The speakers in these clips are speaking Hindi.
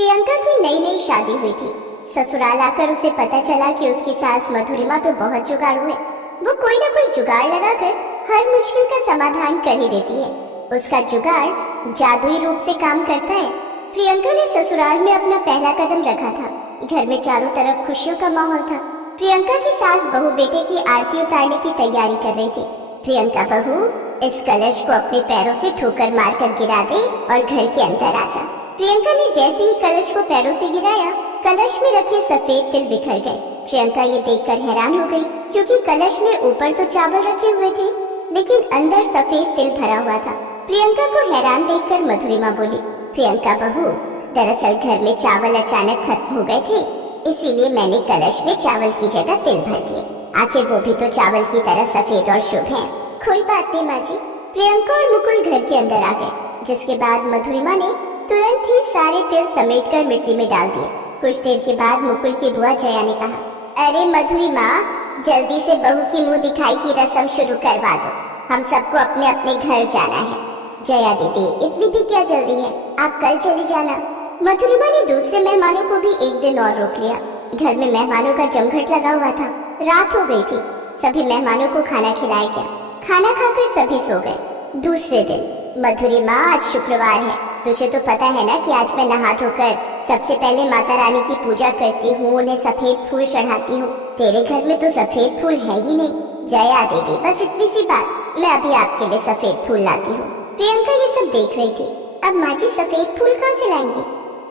प्रियंका की नई नई शादी हुई थी। ससुराल आकर उसे पता चला कि उसकी सास मधुरिमा तो बहुत जुगाड़ू है। वो कोई ना कोई जुगाड़ लगाकर हर मुश्किल का समाधान कर ही देती है। उसका जुगाड़ जादुई रूप से काम करता है। प्रियंका ने ससुराल में अपना पहला कदम रखा था। घर में चारों तरफ खुशियों का माहौल था। प्रियंका की सास बहू बेटे की आरती उतारने की तैयारी कर रही थी। प्रियंका बहू, इस कलश को अपने पैरों से ठोकर मारकर गिरा दे और घर के अंदर आ जा। प्रियंका ने जैसे ही कलश को पैरों से गिराया, कलश में रखे सफेद तिल बिखर गए। प्रियंका ये देखकर हैरान हो गई, क्योंकि कलश में ऊपर तो चावल रखे हुए थे, लेकिन अंदर सफेद तिल भरा हुआ था। प्रियंका को हैरान देखकर मधुरिमा बोली, प्रियंका बहू, दरअसल घर में चावल अचानक खत्म हो गए थे, इसीलिए मैंने कलश में चावल की जगह तिल भर दिए। आखिर वो भी तो चावल की तरह सफेद और शुभ है। कोई बात नहीं माँ जी। प्रियंका और मुकुल घर के अंदर आ गए, जिसके बाद मधुरिमा ने तुरंत ही सारे तिल समेटकर मिट्टी में डाल दिए। कुछ देर के बाद मुकुल की बुआ जया ने कहा, अरे मधुरिमा, जल्दी से बहू की मुंह दिखाई की रस्म शुरू करवा दो। हम सबको अपने अपने घर जाना है। जया दीदी, इतनी भी क्या जल्दी है, आप कल चली जाना। मधुरिमा ने दूसरे मेहमानों को भी एक दिन और रोक लिया। घर में मेहमानों का जमघट लगा हुआ था। रात हो गई थी। सभी मेहमानों को खाना खिलाया गया। खाना खाकर सभी सो गए। दूसरे दिन, मधुरिमा, आज शुक्रवार है, तुझे तो पता है ना कि आज मैं नहा धोकर सबसे पहले माता रानी की पूजा करती हूँ, उन्हें सफेद फूल चढ़ाती हूँ। तेरे घर में तो सफेद फूल है ही नहीं। जया दीदी, बस इतनी सी बात, मैं अभी आपके लिए सफेद फूल लाती हूँ। प्रियंका ये सब देख रही थी। अब माँ जी सफेद फूल कहाँ से लाएंगी?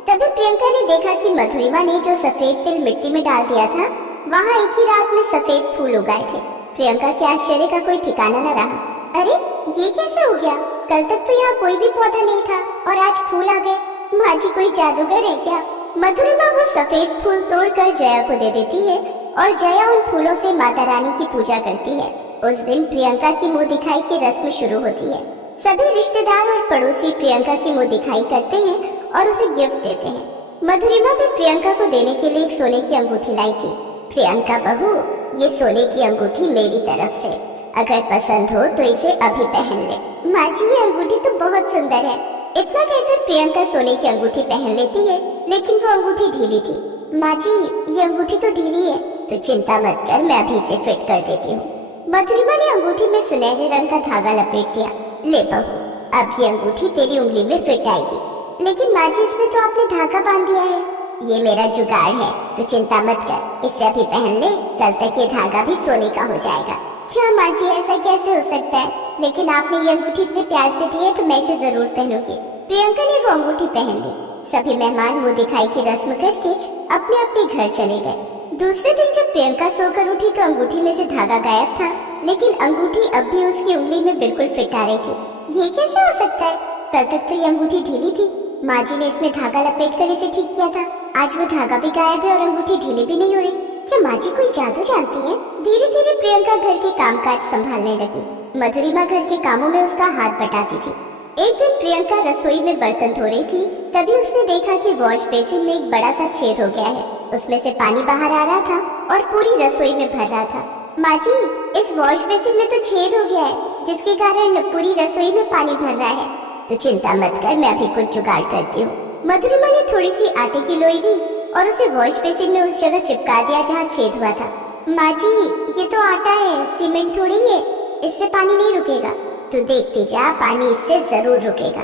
तभी प्रियंका ने देखा कि मधुरिमा ने जो सफेद तिल मिट्टी में डाल दिया था, वहाँ एक ही रात में सफेद फूल उगाए थे। प्रियंका के आश्चर्य का कोई ठिकाना न रहा। अरे, ये कैसे हो गया? कल तक तो यहाँ कोई भी पौधा नहीं था और आज फूल आ गए। माँ जी कोई जादूगर है क्या? मधुरिमा वो सफेद फूल तोड़कर जया को दे देती है और जया उन फूलों से माता रानी की पूजा करती है। उस दिन प्रियंका की मुंह दिखाई की रस्म शुरू होती है। सभी रिश्तेदार और पड़ोसी प्रियंका की मुंह दिखाई करते हैं और उसे गिफ्ट देते हैं। मधुरिमा भी प्रियंका को देने के लिए एक सोने की अंगूठी लाई थी। प्रियंका बहू, ये सोने की अंगूठी मेरी तरफ से, अगर पसंद हो तो इसे अभी पहन ले। माँ जी, ये अंगूठी तो बहुत सुंदर है। इतना कहकर प्रियंका सोने की अंगूठी पहन लेती है, लेकिन वो अंगूठी ढीली थी। माँ जी, ये अंगूठी तो ढीली है। तो चिंता मत कर, मैं अभी इसे फिट कर देती हूँ। मधुरिमा ने अंगूठी में सुनहरे रंग का धागा लपेट दिया। ले बहू, अब ये अंगूठी तेरी उंगली में फिट आएगी। लेकिन माँ जी, इसमें तो आपने धागा बांध दिया है। ये मेरा जुगाड़ है, तो चिंता मत कर, इसे अभी पहन ले। कल तक ये धागा भी सोने का हो जाएगा। क्या माँ जी, ऐसा कैसे हो सकता है? लेकिन आपने ये अंगूठी इतने प्यार से दी है, तो मैं इसे जरूर पहनूंगी। प्रियंका ने वो अंगूठी पहन ली। सभी मेहमान मुंह दिखाई की रस्म करके अपने अपने घर चले गए। दूसरे दिन जब प्रियंका सोकर उठी तो अंगूठी में से धागा गायब था, लेकिन अंगूठी अब भी उसकी उंगली में बिल्कुल फिट आ रही थी। ये कैसे हो सकता है? कल तक तो ये अंगूठी ढीली थी। माँ जी ने इसमें धागा लपेट कर इसे ठीक किया था। आज वो धागा भी गायब है और अंगूठी ढीली भी नहीं हो रही। क्या माँ जी कोई जादू जानती है? धीरे धीरे प्रियंका घर के कामकाज संभालने लगी। मधुरिमा घर के कामों में उसका हाथ बटाती थी। एक दिन प्रियंका रसोई में बर्तन धो रही थी, तभी उसने देखा कि वॉश बेसिन में एक बड़ा सा छेद हो गया है। उसमें से पानी बाहर आ रहा था और पूरी रसोई में भर रहा था। माँ जी, इस वॉश बेसिन में तो छेद हो गया है, जिसके कारण पूरी रसोई में पानी भर रहा है। तो चिंता मत कर, मैं अभी कुछ जुगाड़ करती हूँ। मधुरिमा ने थोड़ी सी आटे की लोई ली और उसे वॉश बेसिन में उस जगह चिपका दिया जहाँ छेद हुआ था। माँ जी, ये तो आटा है, सीमेंट थोड़ी है, इससे पानी नहीं रुकेगा। तो देखती जा, पानी इससे जरूर रुकेगा।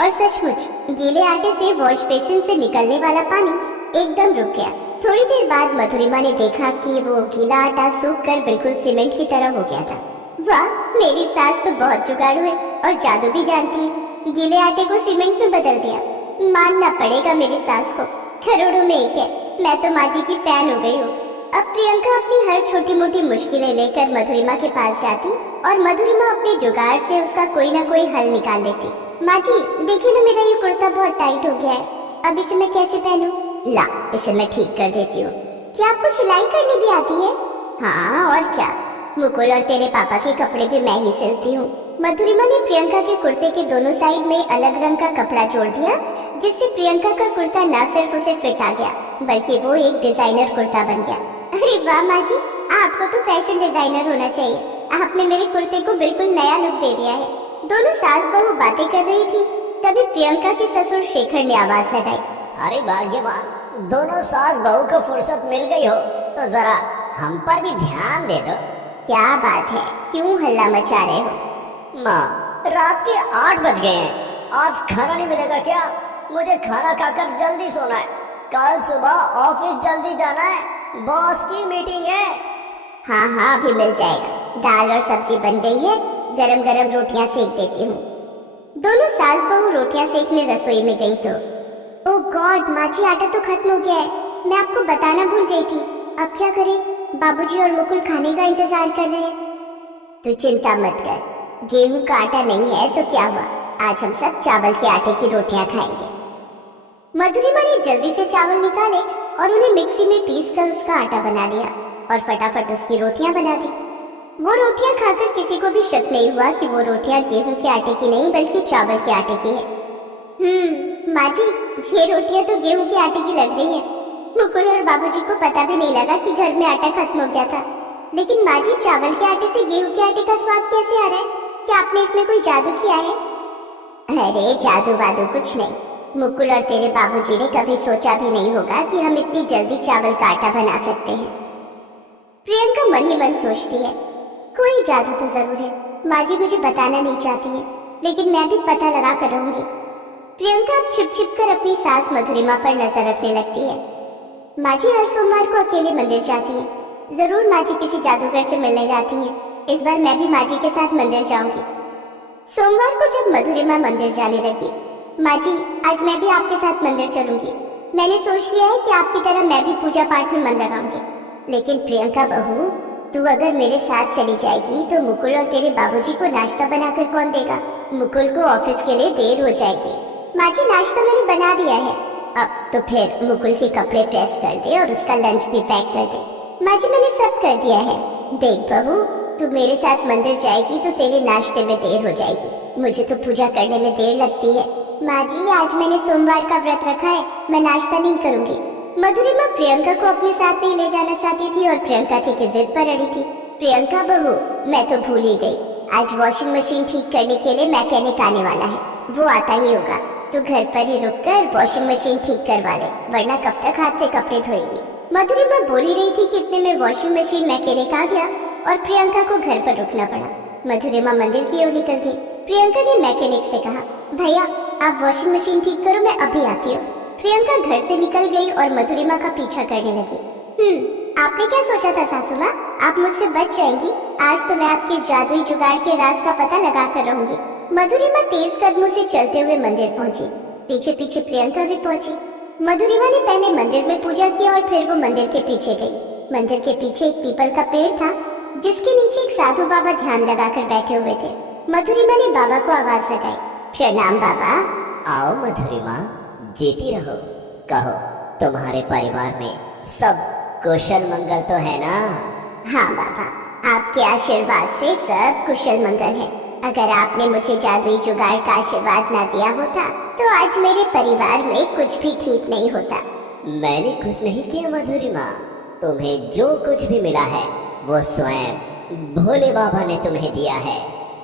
और सचमुच गीले आटे से वॉश बेसिन से निकलने वाला पानी एकदम रुक गया। थोड़ी देर बाद मधुरिमा ने देखा कि वो गीला आटा सूखकर बिल्कुल सीमेंट की तरह हो गया था। वाह, मेरी सास तो बहुत जुगाड़ू है और जादू भी जानती है। गीले आटे को सीमेंट में बदल दिया। मानना पड़ेगा मेरी सास को, करोड़ों में एक है। मैं तो माँ जी की फैन हो गई हूँ। अब प्रियंका अपनी हर छोटी मोटी मुश्किलें लेकर मधुरिमा के पास जाती और मधुरिमा अपने जुगाड़ से उसका कोई ना कोई हल निकाल लेती। माँ जी, देखिए ना, मेरा ये कुर्ता बहुत टाइट हो गया है, अब इसे मैं कैसे पहनूं? ला, इसे मैं ठीक कर देती हूँ। क्या आपको सिलाई करनी भी आती है? हाँ, और क्या, मुकुल और तेरे पापा के कपड़े भी मैं ही सिलती हूँ। मधुरिमा ने प्रियंका के कुर्ते के दोनों साइड में अलग रंग का कपड़ा जोड़ दिया, जिससे प्रियंका का कुर्ता न सिर्फ उसे फिट आ गया, बल्कि वो एक डिजाइनर कुर्ता बन गया। अरे वाह माँ जी, आपको तो फैशन डिजाइनर होना चाहिए। आपने मेरे कुर्ते को बिल्कुल नया लुक दे दिया है। दोनों सास बहू बातें कर रही थी, तभी प्रियंका के ससुर शेखर ने आवाज लगाई, अरे भाग्यवान, दोनों सास बहू को फुर्सत मिल गई हो तो जरा हम पर भी ध्यान दे दो। क्या बात है, क्यों हल्ला मचा रहे हो? माँ, रात के 8 बज गए हैं, आज खाना नहीं मिलेगा क्या? मुझे खाना खाकर जल्दी सोना है, कल सुबह ऑफिस जल्दी जाना है, बॉस की मीटिंग है। हाँ हाँ, अभी मिल जाएगा। दाल और सब्जी बन गई है, गरम गरम रोटियां सेक देती हूँ। दोनों सास बहू रोटियां सेकने रसोई में गई तो ओह गॉड, माची आटा तो खत्म हो गया है। मैं आपको बताना भूल गई थी। अब क्या करें? बाबूजी और मुकुल खाने का इंतजार कर रहे हैं। तू चिंता मत कर, गेहूं का आटा नहीं है तो क्या हुआ, आज हम सब चावल के आटे की रोटियां खाएंगे। मधुरिमा ने जल्दी से चावल निकाले और उन्हें मिक्सी में पीस कर उसका आटा बना लिया और फटाफट उसकी रोटियां बना दी। वो रोटियां खाकर किसी को भी शक नहीं हुआ कि वो रोटियां गेहूं के आटे की नहीं बल्कि चावल के आटे की है। माँ जी, ये रोटियां तो गेहूं के आटे की लग रही है। मुकुल और बाबूजी को पता भी नहीं लगा कि घर में आटा खत्म हो गया था। लेकिन माँ जी, चावल के आटे से गेहूं के आटे का स्वाद कैसे आ रहा है? क्या आपने इसमें कोई जादू किया है? अरे जादू वादू कुछ नहीं। मुकुल और तेरे बाबूजी ने कभी सोचा भी नहीं होगा कि हम इतनी जल्दी चावल का आटा बना सकते हैं। प्रियंका मन ही मन सोचती है, कोई जादू तो जरूर है। माँ जी मुझे बताना नहीं चाहती है, लेकिन मैं भी पता लगा कर रहूंगी। प्रियंका अब छिप छिप कर अपनी सास मधुरिमा पर नजर रखने लगती है। माँ जी हर सोमवार को अकेले मंदिर जाती है। जरूर माँ जी किसी जादूगर से मिलने जाती है। इस बार मैं भी माँ जी के साथ मंदिर जाऊंगी। सोमवार को जब मधुरिमा मंदिर जाने लगी, माँ जी आज मैं भी आपके साथ मंदिर चलूंगी। मैंने सोच लिया है कि आपकी तरह मैं भी पूजा पाठ में मन लगाऊंगी। लेकिन प्रियंका बहू, तू अगर मेरे साथ चली जाएगी तो मुकुल और तेरे बाबूजी को नाश्ता बनाकर कौन देगा? मुकुल को ऑफिस के लिए देर हो जाएगी। माँ जी नाश्ता मैंने बना दिया है। अब तो फिर मुकुल के कपड़े प्रेस कर दे और उसका लंच भी पैक कर दे। माँ जी मैंने सब कर दिया है। देख बहू, तू मेरे साथ मंदिर जाएगी तो तेरे नाश्ते में देर हो जाएगी। मुझे तो पूजा करने में देर लगती है। माँ जी आज मैंने सोमवार का व्रत रखा है, मैं नाश्ता नहीं करूँगी। मधुरिमा प्रियंका को अपने साथ नहीं ले जाना चाहती थी और प्रियंका थी कि जिद पर अड़ी थी। प्रियंका बहू, मैं तो भूल ही गई, आज वॉशिंग मशीन ठीक करने के लिए मैकेनिक आने वाला है। वो आता ही होगा, तो घर पर ही रुककर वॉशिंग मशीन ठीक करवा ले, वरना कब तक हाथ से कपड़े धोएगी। मधुरिमा बोल ही रही थी कि इतने में वॉशिंग मशीन मैकेनिक आ गया और प्रियंका को घर पर रुकना पड़ा। मधुरिमा मंदिर की ओर निकल गई। प्रियंका ने मैकेनिक से कहा, भैया आप वॉशिंग मशीन ठीक करो, मैं अभी आती हूँ। प्रियंका घर से निकल गई और मधुरिमा का पीछा करने लगी। आपने क्या सोचा था सासू माँ? आप मुझसे बच जाएंगी? आज तो मैं आपके जादुई जुगाड़ के राज का पता लगा कर रहूंगी। मधुरिमा तेज कदमों से चलते हुए मंदिर पहुंची। पीछे पीछे प्रियंका भी पहुंची। मधुरिमा ने पहले मंदिर में पूजा की और फिर वो मंदिर के पीछे गई। मंदिर के पीछे एक पीपल का पेड़ था, जिसके नीचे एक साधु बाबा ध्यान लगाकर बैठे हुए थे। मधुरिमा ने बाबा को आवाज लगाई, प्रणाम बाबा। आओ मधुरिमा, जीती रहो। कहो, तुम्हारे परिवार में सब कुशल मंगल तो है ना? हाँ बाबा, आपके आशीर्वाद से सब कुशल मंगल है। अगर आपने मुझे जादुई जुगाड़ का आशीर्वाद ना दिया होता तो आज मेरे परिवार में कुछ भी ठीक नहीं होता। मैंने कुछ नहीं किया मधुरिमा, तुम्हें जो कुछ भी मिला है वो स्वयं भोले बाबा ने तुम्हें दिया है।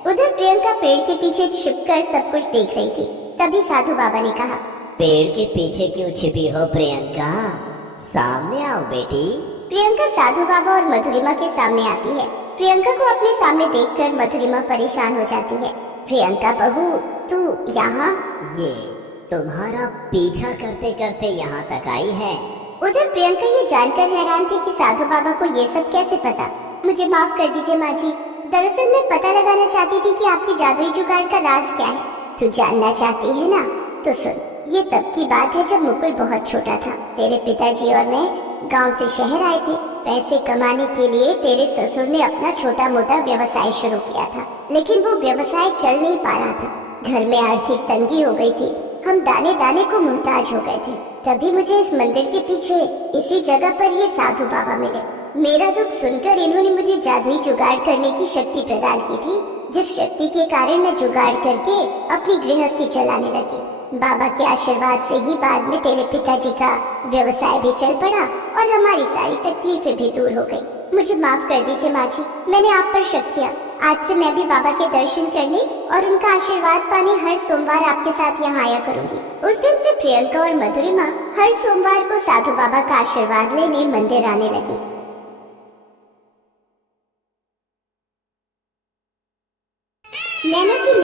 उधर प्रियंका पेड़ के पीछे छिपकर सब कुछ देख रही थी। तभी साधु बाबा ने कहा, पेड़ के पीछे क्यों छिपी हो प्रियंका? सामने आओ बेटी। प्रियंका साधु बाबा और मधुरिमा के सामने आती है। प्रियंका को अपने सामने देखकर मधुरिमा परेशान हो जाती है। प्रियंका बहू, तू यहाँ? ये तुम्हारा पीछा करते करते यहाँ तक आई है। उधर प्रियंका ये जानकर हैरान थी कि साधु बाबा को ये सब कैसे पता। मुझे माफ कर दीजिए माँ जी, दरअसल मैं पता लगाना चाहती थी कि आपके जादुई जुगाड़ का राज क्या है। तू जानना चाहती है ना? तो सुन, ये तब की बात है जब मुकुल बहुत छोटा था। तेरे पिताजी और मैं गांव से शहर आए थे। पैसे कमाने के लिए तेरे ससुर ने अपना छोटा मोटा व्यवसाय शुरू किया था, लेकिन वो व्यवसाय चल नहीं पा रहा था। घर में आर्थिक तंगी हो गई थी, हम दाने दाने को मोहताज हो गए थे। तभी मुझे इस मंदिर के पीछे इसी जगह पर ये साधु बाबा मिले। मेरा दुख सुनकर इन्होंने मुझे जादुई जुगाड़ करने की शक्ति प्रदान की थी, जिस शक्ति के कारण मैं जुगाड़ करके अपनी गृहस्थी चलाने लगी। बाबा के आशीर्वाद से ही बाद में तेरे पिताजी का व्यवसाय भी चल पड़ा और हमारी सारी तकलीफें भी दूर हो गई। मुझे माफ कर दीजिए माँ जी, मैंने आप पर शक किया। आज से मैं भी बाबा के दर्शन करने और उनका आशीर्वाद पाने हर सोमवार आपके साथ यहाँ आया करूंगी। उस दिन से प्रियंका और मधुरिमा हर सोमवार को साधु बाबा का आशीर्वाद लेने मंदिर आने लगी। नैना की